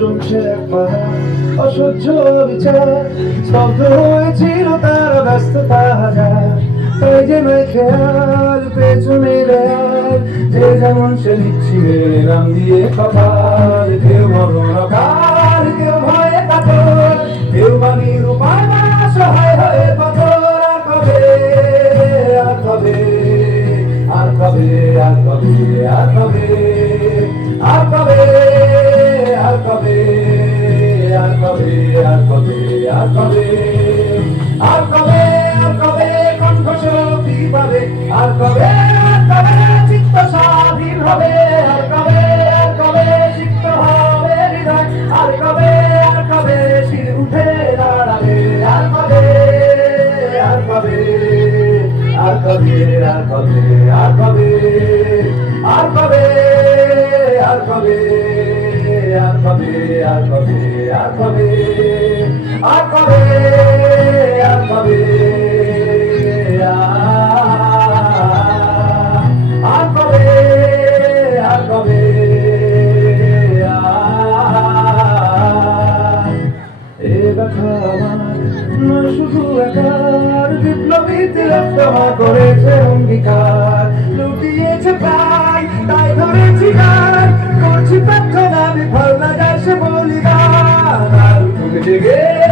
জমছে একবার অসহ্য বিচার, স্তব্ধ হয়েছিল তারা ব্যস্ততা হাজার। তাই যে নয় খেয়াল পেছনে দেয়াল, যে যেমন সে লিখছিলে নাম দিয়ে কপাল। কেউ মরণ কাল, কেউ ভয়ে কাতর, কেউ বাণী রূপায় সহায় হয়ে পাথর। আর কবে, আর কবে, আর কবে, আর কবে, আর কবে, আর কবে, আর কবে, আর কবে, আর কবে, আর কবে, আর কবে কণ্ঠ শক্তি পাবে, আর কবে, আর কবে চিত্ত স্বাধীন হবে, আর কবে, আর কবে সিক্ত হবে হৃদয়, আর কবে, আর কবে শির উঠে দাঁড়াবে, আর কবে, আর কবে, আর কবে, আর কবে, আর কবে, আর কবে, আর কবে, আর কবে, আর কবে, আর কবে, আর কবে, আর কবে, আর কবে, আর কবে, এ ব্যথা আমার নয় শুধু একার, বিপ্লবীতে রক্তমা করেছে অঙ্গীকার, লুটিয়েছে প্রায় তাই ধরেছি গান, করছি প্রার্থনা বিফল না যায় সে বলিদান। আর তুমি জেগে